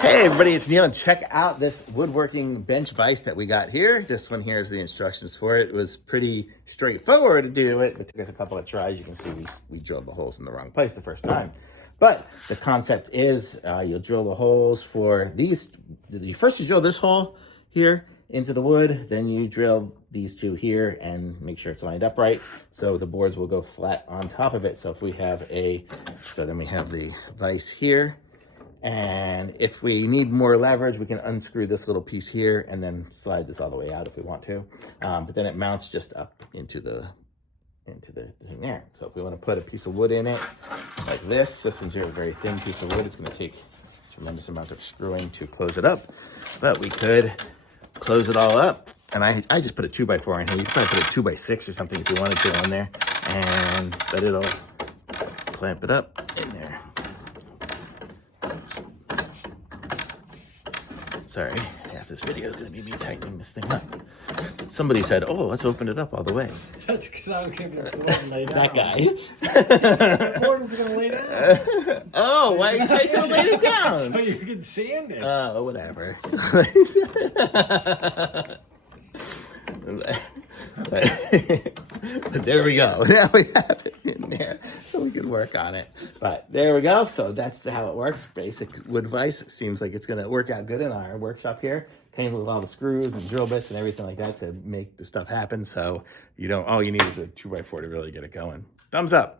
Hey everybody, it's Neil, and check out this woodworking bench vise that we got here. This one here is the instructions for it. It was pretty straightforward to do it. It took us a couple of tries. You can see we drilled the holes in the wrong place the first time. But the concept is you'll drill the holes for these. First you drill this hole here into the wood, then you drill these two here and make sure it's lined up right. So the boards will go flat on top of it. So if we have then we have the vise here. And if we need more leverage, we can unscrew this little piece here and then slide this all the way out if we want to. But then it mounts just up into the thing there. So if we want to put a piece of wood in it like this one's a very thin piece of wood. It's going to take a tremendous amount of screwing to close it up, but we could close it all up. And I just put a 2x4 in here. You could probably put a 2x6 or something if you wanted to on there, and but it'll clamp it up in there. Sorry, half this video is going to be me tightening this thing up. Somebody said, oh, let's open it up all the way. That's because I was going to lay down. That guy. Gordon's going to lay down. Oh, why you say so lay it down? So you can sand it. Oh, whatever. But there we go. Now we have it in there so we can work on it. But there we go. So that's how it works. Basic wood vise. Seems like it's going to work out good in our workshop here. Came with all the screws and drill bits and everything like that to make the stuff happen. So all you need is a 2x4 to really get it going. Thumbs up.